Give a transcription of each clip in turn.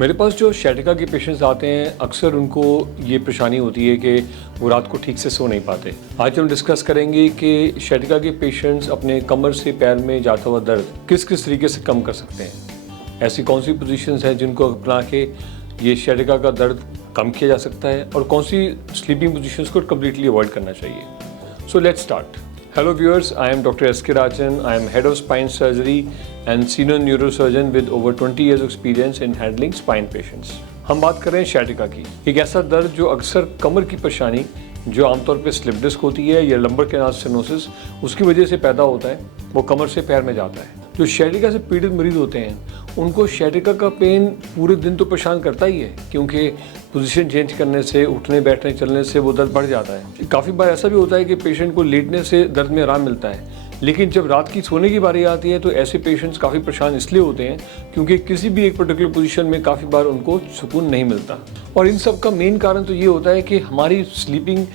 मेरे पास जो sciatica के पेशेंट्स आते हैं अक्सर उनको ये परेशानी होती है कि वो रात को ठीक से सो नहीं पाते। आज हम डिस्कस करेंगे कि sciatica के पेशेंट्स अपने कमर से पैर में जाता हुआ दर्द किस किस तरीके से कम कर सकते हैं। ऐसी कौन सी पोजीशंस हैं जिनको अपना के ये sciatica का दर्द कम किया जा सकता है और कौन सी स्लीपिंग पोजीशंस को कम्प्लीटली अवॉइड करना चाहिए। So let's start. Hello viewers, I am Dr. S.K. Rajan. I am head of spine surgery and senior neurosurgeon with over 20 years experience in handling spine patients. हम बात कर रहे हैं sciatica की, एक ऐसा दर्द जो अक्सर कमर की परेशानी जो आमतौर पे स्लिप डिस्क होती है या लंबर कैनाल स्टेनोसिस उसकी वजह से पैदा होता है, वो कमर से पैर में जाता है। जो sciatica से पीड़ित मरीज होते हैं उनको sciatica का पेन पूरे दिन तो परेशान करता ही है, क्योंकि पोजीशन चेंज करने से, उठने बैठने चलने से वो दर्द बढ़ जाता है। काफ़ी बार ऐसा भी होता है कि पेशेंट को लेटने से दर्द में आराम मिलता है, लेकिन जब रात की सोने की बारी आती है तो ऐसे पेशेंट्स काफ़ी परेशान इसलिए होते हैं क्योंकि किसी भी एक पर्टिकुलर पोजीशन में काफ़ी बार उनको सुकून नहीं मिलता। और इन सब का मेन कारण तो ये होता है कि हमारी स्लीपिंग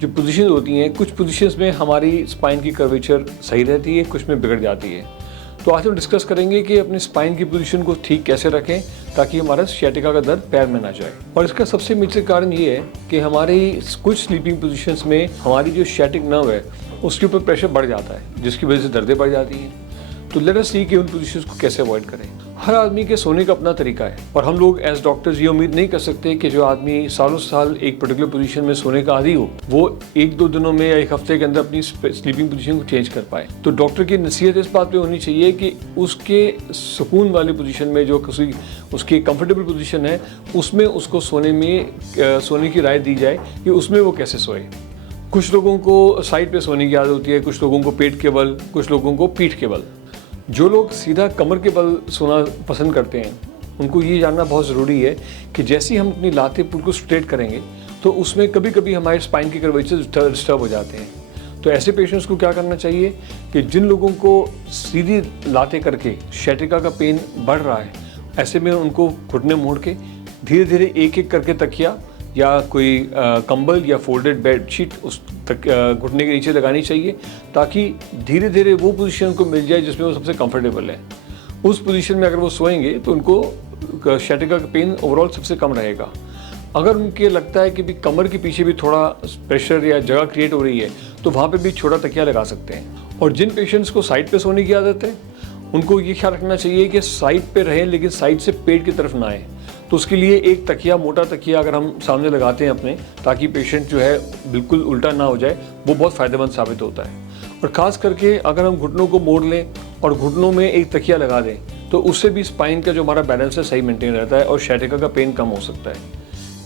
जो पोजीशन होती हैं, कुछ पोजीशंस में हमारी स्पाइन की कर्वेचर सही रहती है, कुछ में बिगड़ जाती है। तो आज हम डिस्कस करेंगे कि अपनी स्पाइन की पोजीशन को ठीक कैसे रखें ताकि हमारा sciatica का दर्द पैर में ना जाए। और इसका सबसे मेजर कारण ये है कि हमारी कुछ स्लीपिंग पोजीशंस में हमारी जो sciatic नर्व है उसके ऊपर प्रेशर बढ़ जाता है, जिसकी वजह से दर्दें बढ़ जाती हैं। तो लेट अस सी कि उन पोजीशंस को कैसे अवॉइड करें। हर आदमी के सोने का अपना तरीका है और हम लोग एज डॉक्टर्स ये उम्मीद नहीं कर सकते कि जो आदमी सालों साल एक पर्टिकुलर पोजीशन में सोने का आदी हो वो एक दो दिनों में या एक हफ्ते के अंदर अपनी स्लीपिंग पोजीशन को चेंज कर पाए। तो डॉक्टर की नसीहत इस बात पे होनी चाहिए कि उसके सुकून वाली पोजीशन में जो किसी उसकी कंफर्टेबल पोजीशन है उसमें उसको सोने की राय दी जाए कि उसमें वो कैसे सोए। कुछ लोगों को साइड पे सोने की आदत होती है, कुछ लोगों को पेट के बल, कुछ लोगों को पीठ के बल। जो लोग सीधा कमर के बल सोना पसंद करते हैं उनको ये जानना बहुत ज़रूरी है कि जैसे ही हम अपनी लातें बिल्कुल स्ट्रेट करेंगे तो उसमें कभी कभी हमारे स्पाइन के कर्वेचर डिस्टर्ब हो जाते हैं। तो ऐसे पेशेंट्स को क्या करना चाहिए कि जिन लोगों को सीधी लातें करके sciatica का पेन बढ़ रहा है, ऐसे में उनको घुटने मोड़ के धीरे धीरे एक एक करके तकिया या कोई कंबल या फोल्डेड बेड शीट उस घुटने के नीचे लगानी चाहिए ताकि धीरे धीरे वो पोजीशन को मिल जाए जिसमें वो सबसे कंफर्टेबल है। उस पोजीशन में अगर वो सोएंगे तो उनको sciatica का पेन ओवरऑल सबसे कम रहेगा। अगर उनके लगता है कि भी कमर के पीछे भी थोड़ा प्रेशर या जगह क्रिएट हो रही है तो वहाँ पे भी छोटा तकिया लगा सकते हैं। और जिन पेशेंट्स को साइड पे सोने की आदत है उनको ये ख्याल रखना चाहिए कि साइड पे रहें लेकिन साइड से पेट की तरफ ना आए। तो उसके लिए एक तकिया, मोटा तकिया अगर हम सामने लगाते हैं अपने, ताकि पेशेंट जो है बिल्कुल उल्टा ना हो जाए, वो बहुत फ़ायदेमंद साबित होता है। और ख़ास करके अगर हम घुटनों को मोड़ लें और घुटनों में एक तकिया लगा दें तो उससे भी स्पाइन का जो हमारा बैलेंस है सही मेंटेन रहता है और sciatica का पेन कम हो सकता है।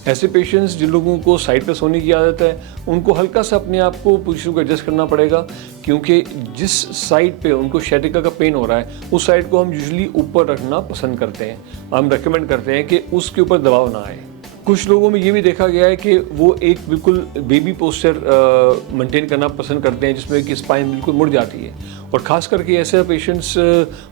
ऐसे पेशेंट्स जिन लोगों को साइड पे सोने की आदत है उनको हल्का सा अपने आप को पोजीशन को एडजस्ट करना पड़ेगा, क्योंकि जिस साइड पे उनको sciatica का पेन हो रहा है उस साइड को हम यूजुअली ऊपर रखना पसंद करते हैं। हम रेकमेंड करते हैं कि उसके ऊपर दबाव ना आए। कुछ लोगों में ये भी देखा गया है कि वो एक बिल्कुल बेबी पोस्चर मेंटेन करना पसंद करते हैं जिसमें कि स्पाइन बिल्कुल मुड़ जाती है। और ख़ास करके ऐसे पेशेंट्स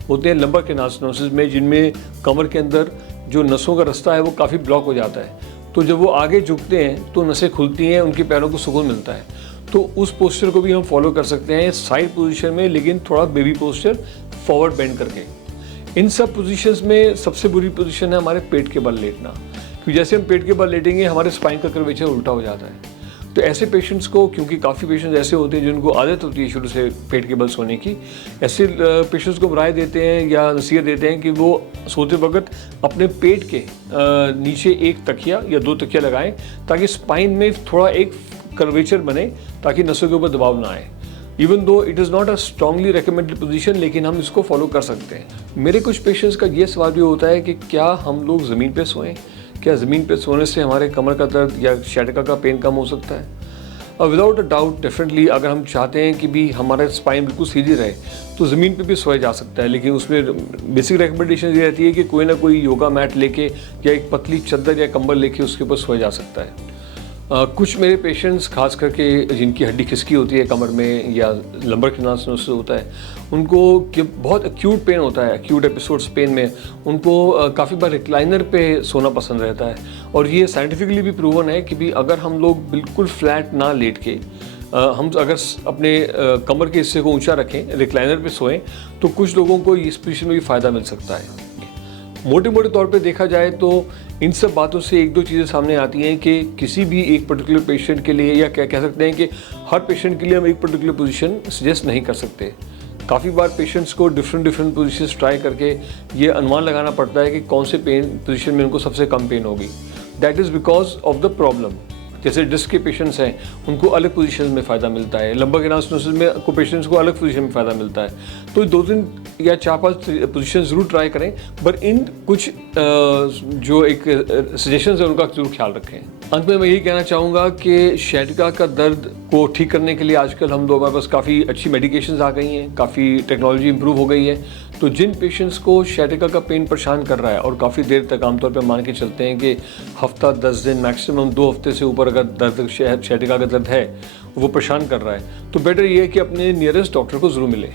होते हैं लंबर कैनाल स्टेनोसिस में, जिनमें कमर के अंदर जो नसों का रास्ता है वो काफ़ी ब्लॉक हो जाता है। तो जब वो आगे झुकते हैं तो नसें खुलती हैं, उनके पैरों को सुकून मिलता है। तो उस पोस्चर को भी हम फॉलो कर सकते हैं साइड पोजीशन में, लेकिन थोड़ा बेबी पोस्चर फॉरवर्ड बेंड करके। इन सब पोजीशंस में सबसे बुरी पोजीशन है हमारे पेट के बल लेटना, क्योंकि जैसे हम पेट के बल लेटेंगे हमारे स्पाइन का कर्वेचर उल्टा हो जाता है। तो ऐसे पेशेंट्स को, क्योंकि काफ़ी पेशेंट्स ऐसे होते हैं जिनको आदत होती है शुरू से पेट के बल सोने की, ऐसे पेशेंट्स को राय देते हैं या नसीहत देते हैं कि वो सोते वक्त अपने पेट के नीचे एक तकिया या दो तकिया लगाएं ताकि स्पाइन में थोड़ा एक कर्वेचर बने, ताकि नसों के ऊपर दबाव ना आए। Even though it is not a strongly recommended position, लेकिन हम इसको फॉलो कर सकते हैं। मेरे कुछ पेशेंट्स का ये सवाल भी होता है कि क्या हम लोग ज़मीन पे सोएं, क्या ज़मीन पे सोने से हमारे कमर का दर्द या sciatica का पेन कम हो सकता है। और विदाउट अ डाउट डेफिनेटली अगर हम चाहते हैं कि भी हमारा स्पाइन बिल्कुल सीधी रहे तो ज़मीन पे भी सोया जा सकता है, लेकिन उसमें बेसिक रिकमेंडेशन ये रहती है कि कोई ना कोई योगा मैट लेके या एक पतली चादर या कंबल लेके उसके ऊपर सोया जा सकता है। कुछ मेरे पेशेंट्स खास करके जिनकी हड्डी खिसकी होती है कमर में या लंबर कैनाल स्टेनोसिस होता है, उनको बहुत एक्यूट पेन होता है, एक्यूट एपिसोड्स पेन में उनको काफ़ी बार रिक्लाइनर पे सोना पसंद रहता है। और ये साइंटिफिकली भी प्रूवन है कि भी अगर हम लोग बिल्कुल फ्लैट ना लेट के हम अगर अपने कमर के हिस्से को ऊंचा रखें, रिक्लाइनर पे सोएं, तो कुछ लोगों को इस पोजीशन में भी फ़ायदा मिल सकता है। मोटे मोटे तौर पे देखा जाए तो इन सब बातों से एक दो चीज़ें सामने आती हैं कि किसी भी एक पर्टिकुलर पेशेंट के लिए, या क्या कह सकते हैं कि हर पेशेंट के लिए हम एक पर्टिकुलर पोजीशन सजेस्ट नहीं कर सकते। काफ़ी बार पेशेंट्स को डिफरेंट पोजीशंस ट्राई करके ये अनुमान लगाना पड़ता है कि कौन से पेन पोजीशन में उनको सबसे कम पेन होगी। That is because of the problem. जैसे डिस्क के पेशेंट्स हैं, उनको अलग पोजीशन में फ़ायदा मिलता है, लंबर कैनाल स्टेनोसिस में को पेशेंट्स को अलग पोजीशन में फ़ायदा मिलता है। तो 2-3 या 4-5 पोजीशन ज़रूर ट्राई करें, बट इन कुछ जो एक सजेशंस है उनका ज़रूर ख्याल रखें। अंत में मैं यही कहना चाहूँगा कि शैटिका का दर्द को ठीक करने के लिए आजकल हमारे पास काफ़ी अच्छी मेडिकेशंस आ गई हैं, काफ़ी टेक्नोलॉजी इंप्रूव हो गई है। तो जिन पेशेंट्स को शैटिका का पेन परेशान कर रहा है और काफ़ी देर तक, आमतौर पर मान के चलते हैं कि हफ्ता 10 दिन, मैक्सिमम 2 हफ्ते से ऊपर अगर दर्द शैटिका का दर्द है, वो परेशान कर रहा है, तो बेटर ये है कि अपने नियरेस्ट डॉक्टर को ज़रूर मिले।